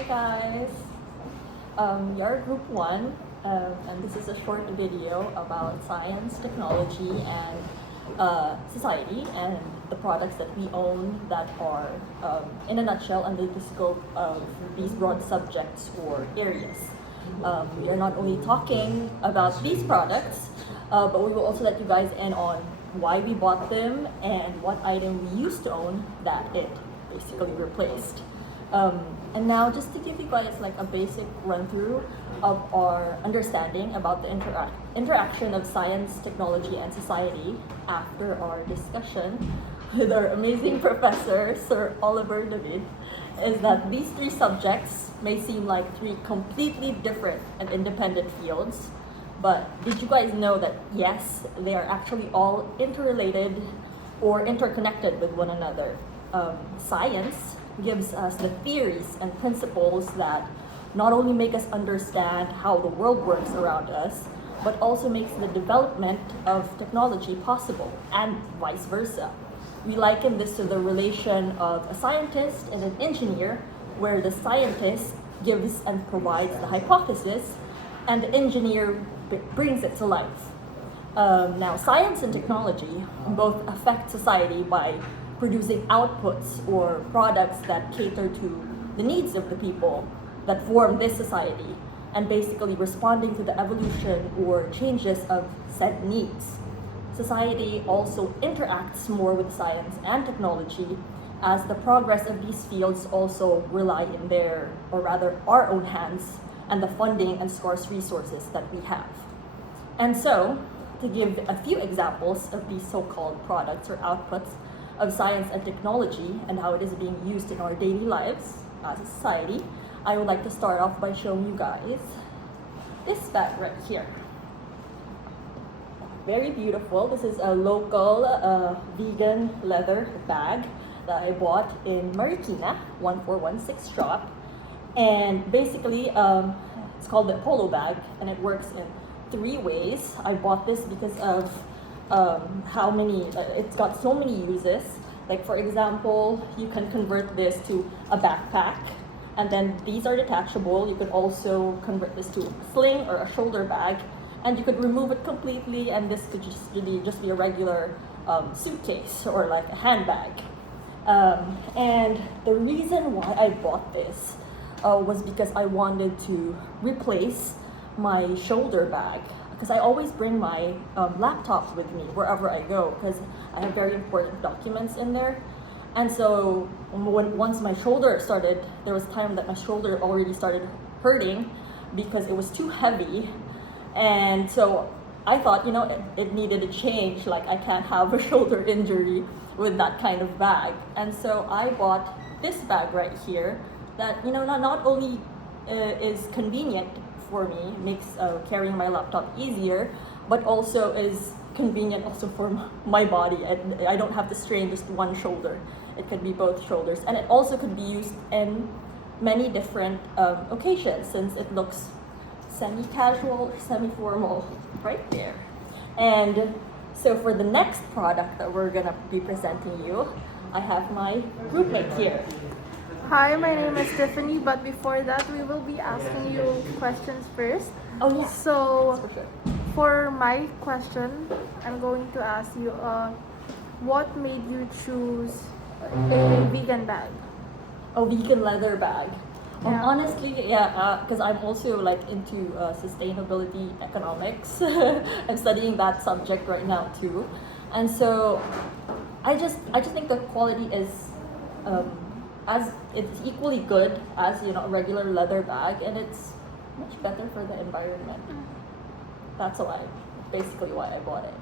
Hi guys. We are Group 1, and this is a short video about science, technology, and society, and the products that we own that are, in a nutshell, under the scope of these broad subjects or areas. We are not only talking about these products, but we will also let you guys in on why we bought them and what item we used to own that it basically replaced. And now, just to give you guys like a basic run through of our understanding about the interaction of science, technology, and society after our discussion with our amazing professor, Sir Oliver David, is that these three subjects may seem like three completely different and independent fields, but did you guys know that yes, they are actually all interrelated or interconnected with one another? Science gives us the theories and principles that not only make us understand how the world works around us, but also makes the development of technology possible, and vice versa. We liken this to the relation of a scientist and an engineer, where the scientist gives and provides the hypothesis, and the engineer brings it to life. Now, science and technology both affect society by producing outputs or products that cater to the needs of the people that form this society, and basically responding to the evolution or changes of said needs. Society also interacts more with science and technology, as the progress of these fields also rely in their, or rather our own hands, and the funding and scarce resources that we have. And so, to give a few examples of these so-called products or outputs of science and technology and how it is being used in our daily lives as a society, I would like to start off by showing you guys this bag right here. Very beautiful. This is a local vegan leather bag that I bought in Marikina 1416 shop, and basically it's called the Polo bag, and it works in three ways. I bought this because of how many, it's got so many uses. Like for example, you can convert this to a backpack, and then these are detachable. You could also convert this to a sling or a shoulder bag, and you could remove it completely, and this could just be a regular suitcase or like a handbag. And the reason why I bought this was because I wanted to replace my shoulder bag, because I always bring my laptop with me wherever I go, because I have very important documents in there. And so once my shoulder started, there was time that my shoulder already started hurting because it was too heavy. And so I thought, it needed a change. Like, I can't have a shoulder injury with that kind of bag. And so I bought this bag right here that, not only is convenient for me, makes carrying my laptop easier, but also is convenient also for my body. I don't have to strain just one shoulder. It could be both shoulders, and it also could be used in many different occasions, since it looks semi-casual, semi-formal right there. And so for the next product that we're gonna be presenting you, I have my groupmate here. Hi, my name is Tiffany, but before that, we will be asking you questions first. Oh yeah. So, For sure. for my question, I'm going to ask you, what made you choose a vegan bag? A vegan leather bag. Yeah. Honestly, because I'm also like into sustainability economics. I'm studying that subject right now too, and so I just think the quality is as it's equally good as a regular leather bag, and it's much better for the environment. That's basically why I bought it.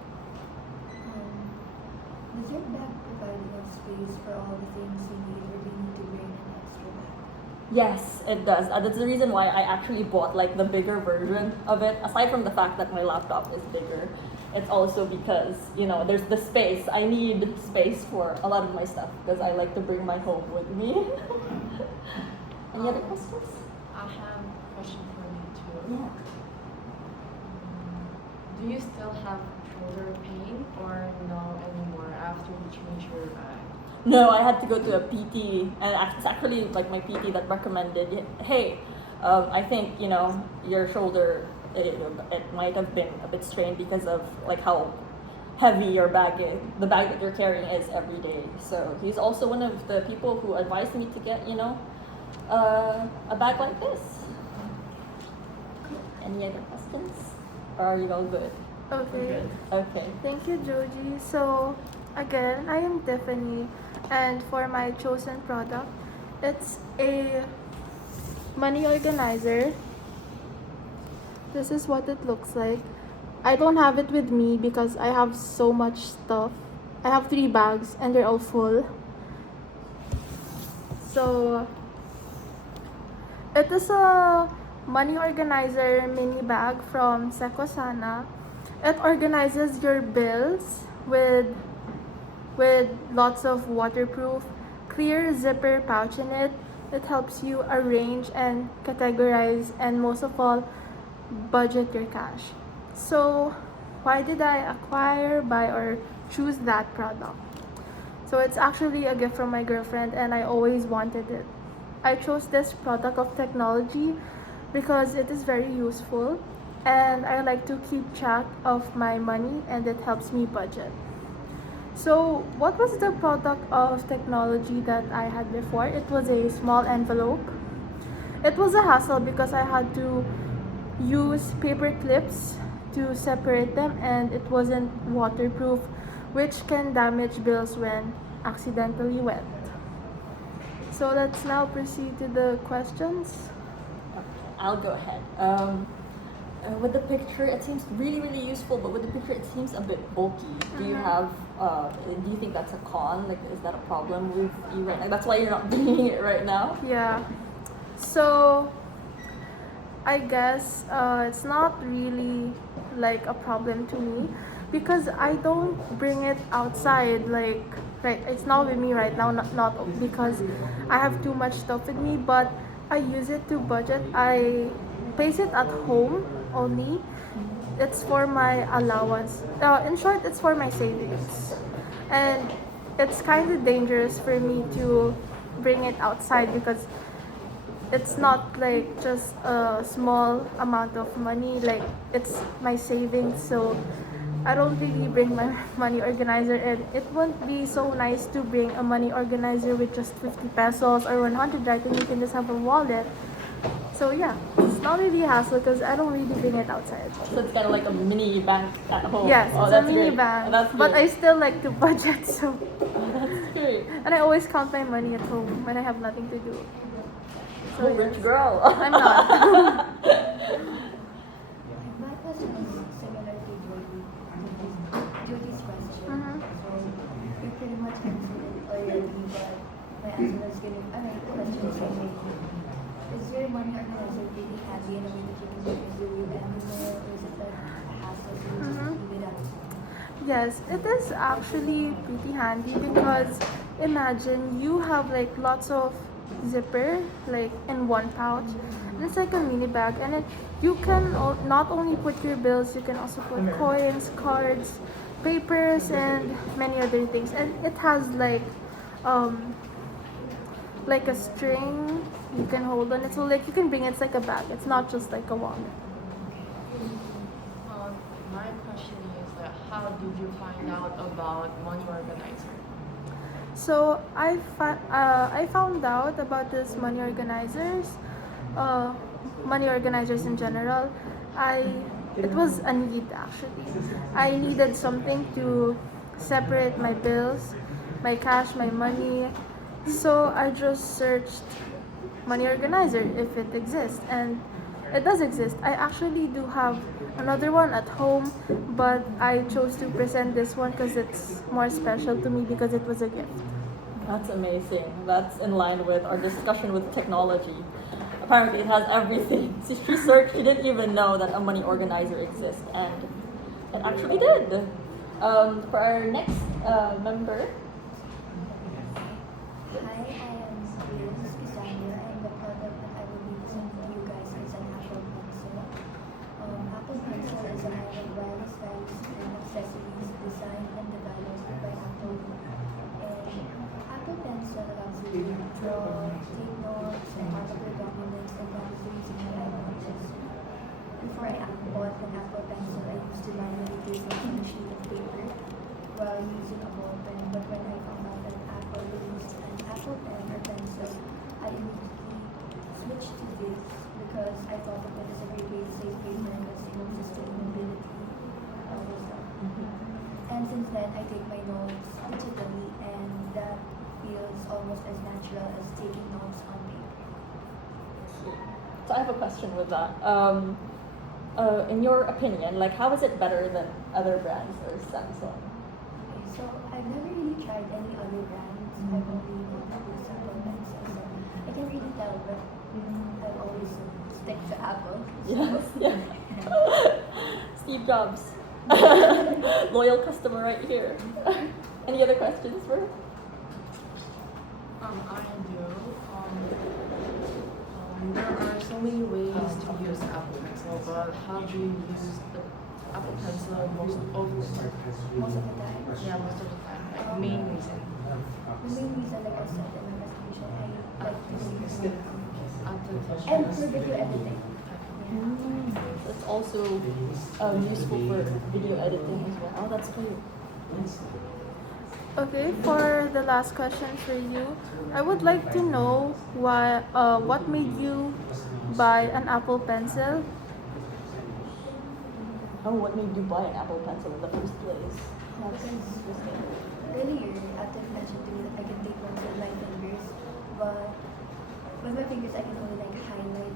Does your bag provide enough space for all the things you need, or do you need to bring an extra bag? Yes, it does. That's the reason why I actually bought like the bigger version of it. Aside from the fact that my laptop is bigger, it's also because there's the space. I need space for a lot of my stuff because I like to bring my home with me. Any other questions? I have a question for you too. Yeah. Do you still have shoulder pain or no anymore after you change your bag? No, I had to go to a PT, and it's actually like my PT that recommended, hey, I think your shoulder it might have been a bit strained because of like how heavy your bag is, the bag that you're carrying is every day. So he's also one of the people who advised me to get a bag like this. Any other questions, or are you all good? Okay. Okay. Thank you, Joji. So, again, I am Tiffany, and for my chosen product, it's a money organizer. This is what it looks like. I don't have it with me because I have so much stuff. I have 3 bags and they're all full. So, it is a money organizer mini bag from Secosana. It organizes your bills with lots of waterproof, clear zipper pouch in it. It helps you arrange and categorize and most of all, budget your cash. So, why did I acquire, buy, or choose that product? So, it's actually a gift from my girlfriend, and I always wanted it. I chose this product of technology because it is very useful, and I like to keep track of my money, and it helps me budget. So, what was the product of technology that I had before? It was a small envelope. It was a hassle because I had to use paper clips to separate them, and it wasn't waterproof, which can damage bills when accidentally wet. So let's now proceed to the questions. Okay, I'll go ahead. With the picture, it seems really, really useful, but with the picture, it seems a bit bulky. Do you have? Do you think that's a con? Like, is that a problem with you right now? That's why you're not doing it right now. Yeah. So I guess it's not really like a problem to me because I don't bring it outside. Like, right, it's not with me right now. Not because I have too much stuff with me, but I use it to budget. I place it at home only. It's for my allowance. In short, it's for my savings, and it's kind of dangerous for me to bring it outside because it's not like just a small amount of money, like it's my savings. So I don't really bring my money organizer, and it won't be so nice to bring a money organizer with just 50 pesos or 100, right? And you can just have a wallet. So yeah, it's not really a hassle because I don't really bring it outside. So it's kind of like a mini bank at home. Yes, Oh, it's a that's mini great. bank, That's but I great. still like to budget. So That's great. and I always count my money at home when I have nothing to do. So Oh, rich yes. girl. I'm not. My question is similar to Judy's question. Mhm. So you pretty much answered it already, but my answer is gonna. I mean, the question is gonna be: is your money organizer really handy in a way that you can just do it anywhere, or is it like a hassle so you just leave it out? Yes, it is actually pretty handy because imagine you have like lots of zipper like in one pouch, and it's like a mini bag, and you can not only put your bills, you can also put coins, cards, papers, and many other things. And it has um like a string you can hold on it, so like you can bring it. It's like a bag. It's not just like a wallet. My question is that how did you find out about money organizer? So I found out about this money organizers in general. It was a need actually. I needed something to separate my bills, my cash, my money. So I just searched money organizer if it exists, and it does exist. I actually do have another one at home, but I chose to present this one because it's more special to me because it was a gift. That's amazing. That's in line with our discussion with technology. Apparently, it has everything. So she searched. She didn't even know that a money organizer exists, and it actually did. For our next member, Hi, I am Liz Cassandra, and the product that I will be presenting to you guys is an Apple Pencil. Apple Pencil is a line of wireless values and accessories designed and developed by Apple. And I thought of it as a great way to save paper because sustainability, all those stuff. And since then, I take my notes digitally, and that feels almost as natural as taking notes on paper. So I have a question with that. In your opinion, like how is it better than other brands or Samsung? Okay, so I've never really tried any other brands. I've only used Apple Pencil, so I can really tell, but I've always stick to Apple. Yes, yeah. Steve Jobs. Loyal customer right here. Any other questions for? I do. There are so many ways to use Apple Pencil, but how do you use the Apple Pencil most often? Most of the time. Yeah, most of the time. Like main reason. The main reason, like I said in my presentation, I like to use Attention. and for video editing. That's also useful for video editing as well. Oh, that's great. Okay, for the last question for you, I would like to know what made you buy an Apple Pencil? Oh, what made you buy an Apple Pencil in the first place? That's interesting. Earlier, Active mentioned to me that I can take notes with my fingers, but with my fingers I can only like highlight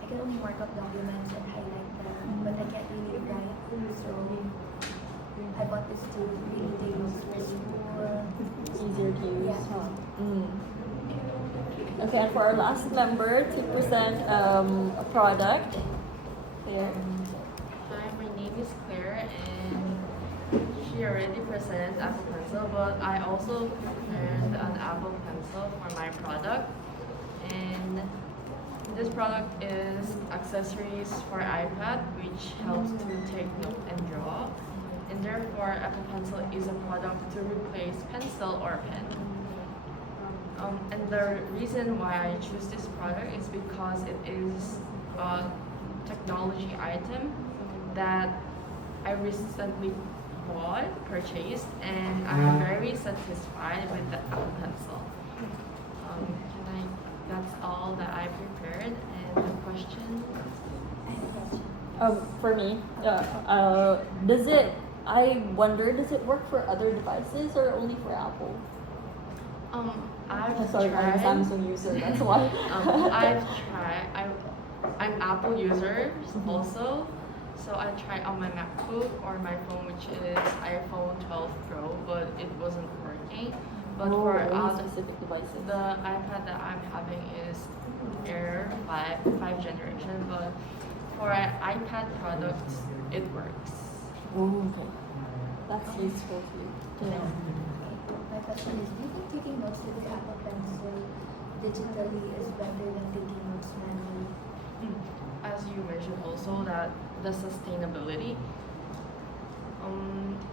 I can only mark up documents and highlight them, but I can't really write. So I bought this to really take notes for school. Easier to use. Yeah. Huh? Okay, and for our last member to present a product. There. Hi, my name is Claire, and she already presented Apple Pencil, but I also prepared an Apple Pencil for my product. And this product is accessories for iPad, which helps to take note and draw. And therefore, Apple Pencil is a product to replace pencil or pen. And the reason why I choose this product is because it is a technology item that I recently purchased, and I'm very satisfied with the Apple Pencil. That's all that I prepared. And the question? I have a question. For me, I wonder, does it work for other devices or only for Apple? I've Sorry, I'm a tried. Samsung user, that's why. I've tried. I'm Apple user also, so I tried on my MacBook or my phone, which is iPhone 12 Pro, but it wasn't working. But for only other, specific devices. the iPad that I'm having is Air 5 generation, but for iPad products, it works. Oh, okay. That's useful to know. My question is, do you think taking notes with the Apple Pencil digitally is better than taking notes manually? As you mentioned also that the sustainability,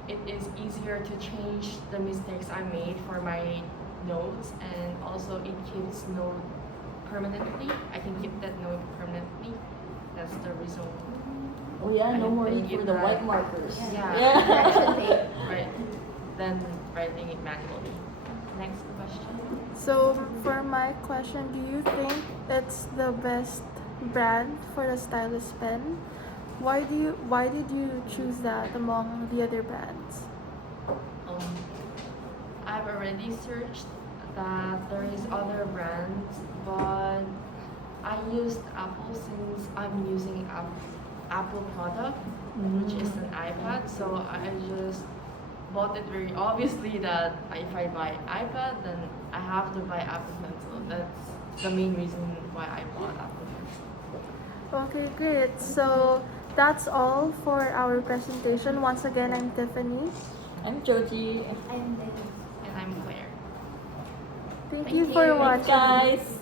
it is easier to change the mistakes I made for my notes, and also it keeps note permanently. I can keep that note permanently. That's the reason. Oh yeah, no I more think need for it the might- white markers. Yeah. Correction tape. Right. Then writing it manually. Next question. So for my question, do you think it's the best brand for the stylus pen? Why did you choose that among the other brands? I've already searched that there is other brands, but I used Apple since I'm using Apple product, which is an iPad. So I just bought it very obviously that if I buy iPad, then I have to buy Apple Pencil. That's the main reason why I bought Apple Pencil. Okay, great. So that's all for our presentation. Once again, I'm Tiffany. I'm Joji. And then And I'm Claire. Thank Thank you for you. watching. Guys.